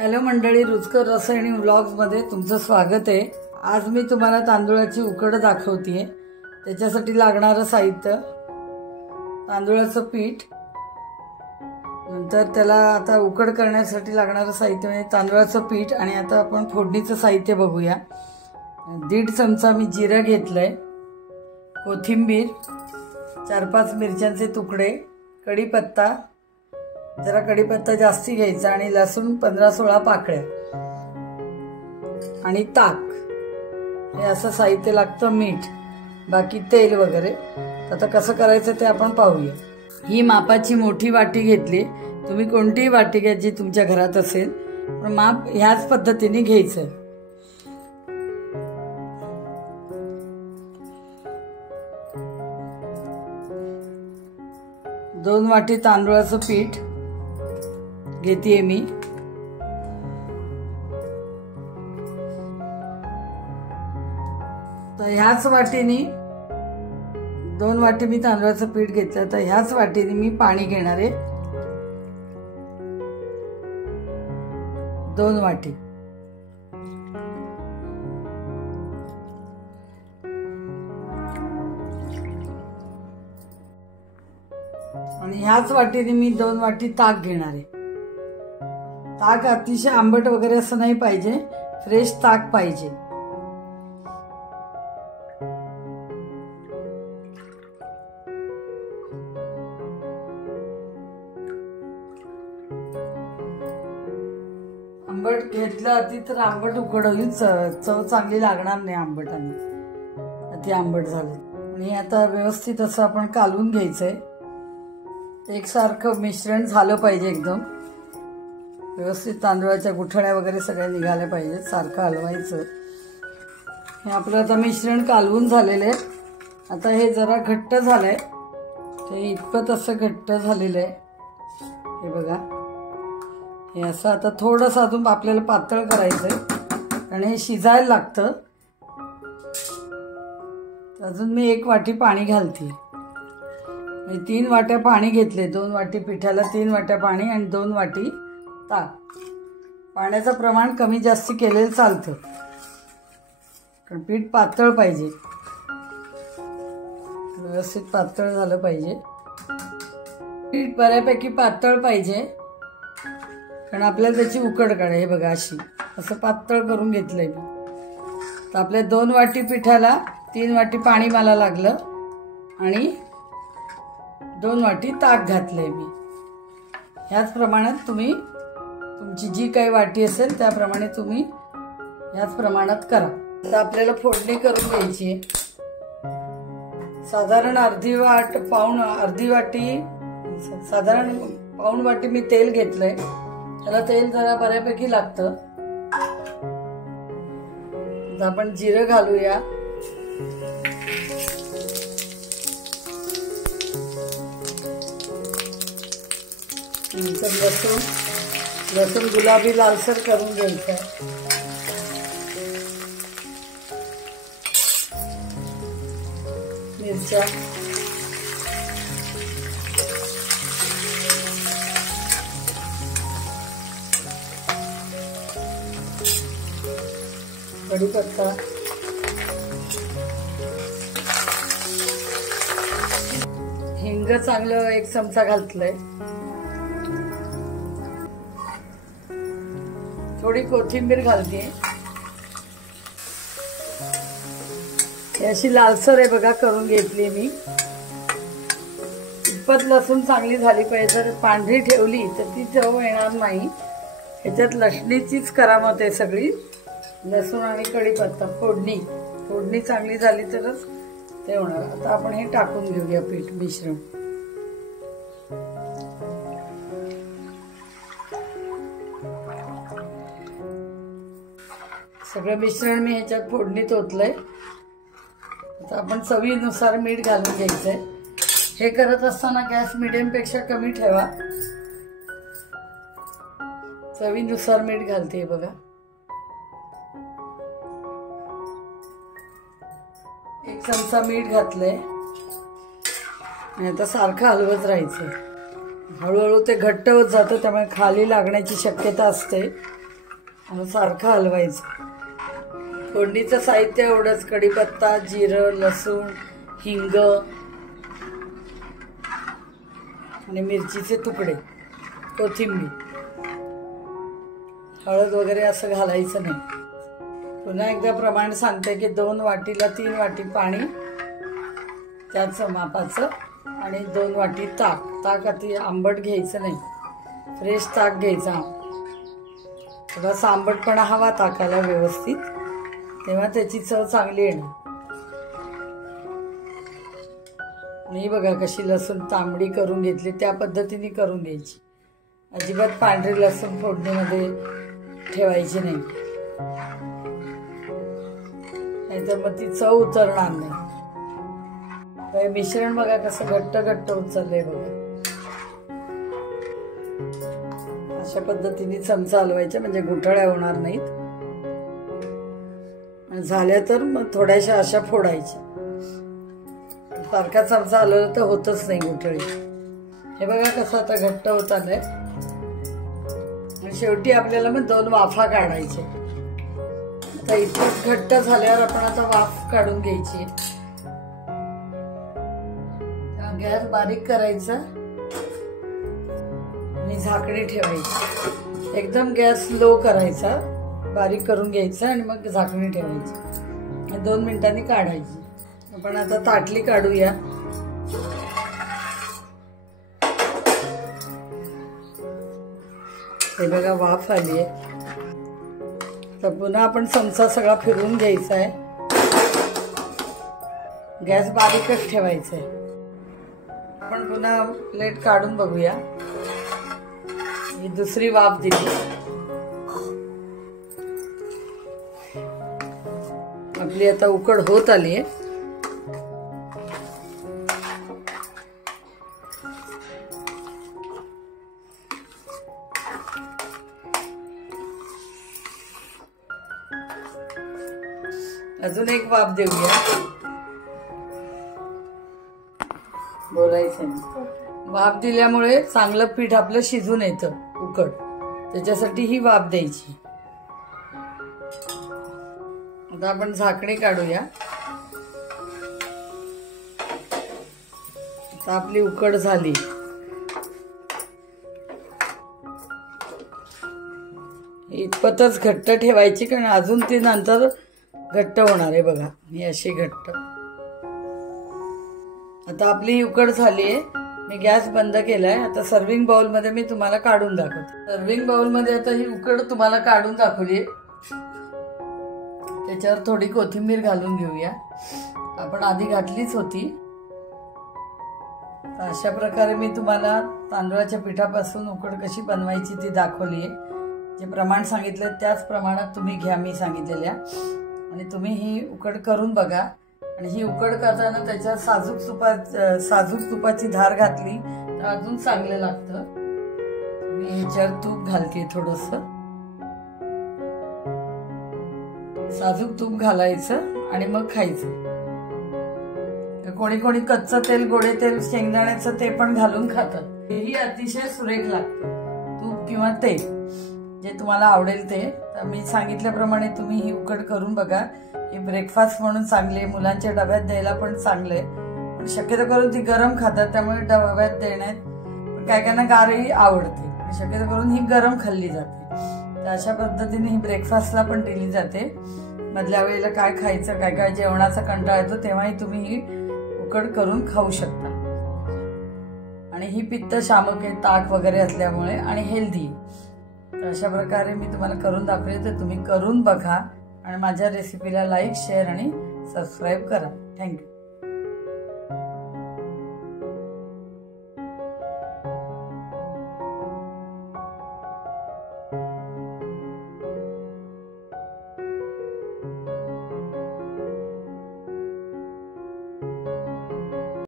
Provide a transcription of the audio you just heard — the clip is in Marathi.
हॅलो मंडळी, रुचकर रसोई व्लॉग्समध्ये तुमचं स्वागत आहे। आज मी तुम्हाला तांदूळाची उकड दाखवतेय। त्याच्यासाठी लागणारं साहित्य तांदूळाचं पीठ, नंतर त्याला आता उकड करण्यासाठी लागणारं साहित्य म्हणजे तांदूळाचं पीठ। आणि आता आपण फोडणीचं साहित्य बघूया। 1.5 चमचा मी जिरं घेतलंय, कोथिंबीर, 4-5 मिरच्यांचे तुकडे, कढीपत्ता, जरा कढीपत्ता जास्ती घ्यायचा, आणि लसूण 15-16 पाकळ्या आणि ताक, हे असं साहित्य लागतं। मीठ, बाकी तेल वगैरे। आता कसं करायचं ते आपण पाहूया। ही मापाची मोठी वाटी घेतली, तुम्ही कोणतीही वाटी घ्या जी तुमच्या घरात असेल, पण माप ह्याच पद्धतीने घ्यायचं। दोन वाटी तांदूळाचं पीठ घेते मी। तर ह्याच वाटीने 2 वाटी मी तांदूळाचं पीठ घेतलं, तर ह्याच वाटीने मी पाणी घेणार आहे, 2 वाटी। आणि ह्याच वाटीने मी 2 वाटी ताक घेणार आहे। ताक अतिशय आंबट वगैरे असं नाही पाहिजे, फ्रेश ताक पाहिजे। आंबट घेतलं अति तर आंबट उकड होईल, चव चांगली लागणार नाही आंबटाने, अति आंबट झालं। आणि आता व्यवस्थित असं आपण कालवून घ्यायचंय। एकसारखं मिश्रण झालं पाहिजे, एकदम व्यवस्थित तांदूळाच्या गुठळ्या वगैरे सगळ्या निघाल्या पाहिजेत, सारखं हलवायचं। हे आपलं आता मिश्रण कालवून झालेलं आहे। आता हे जरा घट्ट झालंय, ते इतपत असं घट्ट झालेलं आहे, हे बघा। हे असं आता थोडंसं अजून आपल्याला पातळ करायचंय, आणि हे शिजायला लागतं। अजून मी 1 वाटी पाणी घालते। 3 वाट्या पाणी घेतले, 2 वाटी पिठाला 3 वाट्या पाणी आणि 2 वाटी ताक। पाण्याचं प्रमाण कमी जास्ती केलेलं चालतं, कारण पीठ पातळ पाहिजे, व्यवस्थित पातळ झालं पाहिजे। पीठ बऱ्यापैकी पातळ पाहिजे, कारण आपल्याला त्याची उकड काढायची। हे बघा, अशी असं पातळ करून घेतलंय मी। तर आपल्या 2 वाटी पिठाला 3 वाटी पाणी मला लागलं, आणि 2 वाटी ताक घातलंय मी। ह्याच प्रमाणात तुम्ही तुमची जी काही वाटी असेल त्याप्रमाणे तुम्ही ह्याच प्रमाणात करा। तर आपल्याला फोडणी करून घ्यायची आहे। साधारण अर्धी वाटी, साधारण पाऊण वाटी मी तेल घेतलंय। त्याला तेल जरा बऱ्यापैकी लागतं। आता आपण जिरं घालूया, नंतर लसूण गुलाबी लालसर करून घ्यायचा। मिरच्या, कढीपत्ता, हिंग चांगलं 1 चमचा घातलंय, थोडी कोथिंबीर घालते। अशी लालसर आहे बघा करून घेतली मी। इतपत लसूण चांगली झाली पाहिजे, जर पांढरी ठेवली तर ती चव येणार नाही। ह्याच्यात लसणीचीच करामत आहे सगळी, लसूण आणि कढीपत्ता। फोडणी चांगली झाली तरच ते होणार। आता आपण हे टाकून घेऊया पीठ मिश्रण। सगळं मिश्रण मी ह्याच्यात फोडणीत ओतलंय। आता आपण चवीनुसार मीठ घालून घ्यायचंय। हे करत असताना गॅस मीडियम पेक्षा कमी ठेवा। चवीनुसार मीठ घालते बघा। 1 चमचा मीठ घातलंय, आणि आता सारखं हलवत राहायचं। हळूहळू ते घट्ट होत जातं, त्यामुळे खाली लागण्याची शक्यता असते। आणि सारखं हलवायचं. फोडणीचं साहित्य एवढंच: कढीपत्ता, जिरं, लसूण, हिंग आणि मिरचीचे तुकडे, कोथिंबीर. हळद वगैरे असं घालायचं नाही. पुन्हा एकदा प्रमाण सांगते की 2 वाटीला 3 वाटी पाणी, त्याच मापाचं, आणि 2 वाटी ताक. ताक अति आंबट घ्यायचं नाही, फ्रेश ताक घ्यायचा. थोडासा आंबटपणा हवा ताकाला व्यवस्थित, तेव्हा त्याची चव चांगली येणार. आणि बघा कशी लसूण तांबडी करून घेतली, त्या पद्धतीने करून घ्यायची. अजिबात पांढरी लसूण फोडणीमध्ये ठेवायची नाही, नाहीतर मग ती चव उतरणार नाही. मिश्रण बघा कसं घट्ट घट्ट उचललंय बघा. अशा पद्धतीने चमचा हलवायचा म्हणजे गुठळ्या होणार नाहीत. झाल्या तर मग थोड्याशा अशा फोडायच्या. सारखा चमचा हलवला तर होतच नाही गुठळी. हे बघा कसं आता घट्ट होत आलंय. आणि शेवटी आपल्याला मग 2 वाफा काढायचे. आता इतकंच घट्ट झाल्यावर आपण आता वाफ काढून घ्यायची. गॅस बारीक करायचा आणि झाकणी ठेवायची. एकदम गॅस लो करायचा, बारीक करून घ्यायचा आणि मग झाकणी ठेवायची. 2 मिनिटांनी काढायची. आपण आता ताटली काढूया. हे बघा वाफ आली आहे. तर पुन्हा आपण चमचा सगळा फिरवून घ्यायचा आहे. गॅस बारीकच ठेवायचा आहे. आपण पुन्हा प्लेट काढून बघूया. ही दुसरी वाफ दिली. आपली आता उकड होत आली आहे. अजून एक वाफ देऊया. बोलायचं नाही. वाफ दिल्यामुळे चांगलं पीठ आपलं शिजून येतं उकड, त्याच्यासाठी ही वाफ द्यायची. आता आपण झाकणी काढूया. आता आपली उकड झाली. इतपतच घट्ट ठेवायची, कारण अजून ती नंतर घट्ट होणार आहे. बघा ही अशी घट्ट. आता आपली ही उकड झाली आहे. मी गॅस बंद केलाय. आता सर्विंग बाउल मध्ये मी तुम्हाला काढून दाखवते. सर्विंग बाउल मध्ये आता ही उकड तुम्हाला काढून दाखवली. त्याच्यावर थोडी कोथिंबीर घालून घेऊया. आपण आधी घातलीच होती. अशा प्रकारे मी तुम्हाला तांदळाच्या पिठापासून उकड कशी बनवायची ती दाखवली आहे. जे प्रमाण सांगितलं त्याच प्रमाणात तुम्ही घ्या मी सांगितलेल्या. आणि तुम्ही ही उकड करून बघा. आणि ही उकड करताना त्याच्यात साजूक तुपाची धार घातली तर अजून चांगलं लागतं. मी ह्याच्यावर तूप घालते. थोडस साजूक तूप घालायचं आणि मग खायचं. कोणी कोणी कच्चं तेल, गोडे तेल, शेंगदाण्याचं ते पण घालून खातात. हेही अतिशय सुरेख लागतं. तूप किंवा तेल जे तुम्हाला आवडेल ते. तर मी सांगितल्याप्रमाणे तुम्ही ही उकड करून बघा. हे ब्रेकफास्ट म्हणून चांगले, मुलांच्या डब्यात द्यायला पण चांगले. पण शक्यतो करून ती गरम खातात, त्यामुळे डब्यात देण्यात पण काय काहींना गारही आवडते. शक्यतो करून ही गरम खाल्ली जाते. तर अशा पद्धतीने ही ब्रेकफास्टला पण दिली जाते. मधल्या वेळेला काय खायचं, काय काय जेवणाचा कंटाळा येतो तेव्हाही तुम्ही ही उकड करून खाऊ शकता. आणि ही पित्त शामक आहे ताक वगैरे असल्यामुळे आणि हेल्दी. तर अशा प्रकारे मी तुम्हाला करून दाखवले. तर तुम्ही करून बघा आणि माझ्या रेसिपीला लाईक, शेअर आणि सबस्क्राईब करा. थँक्यू.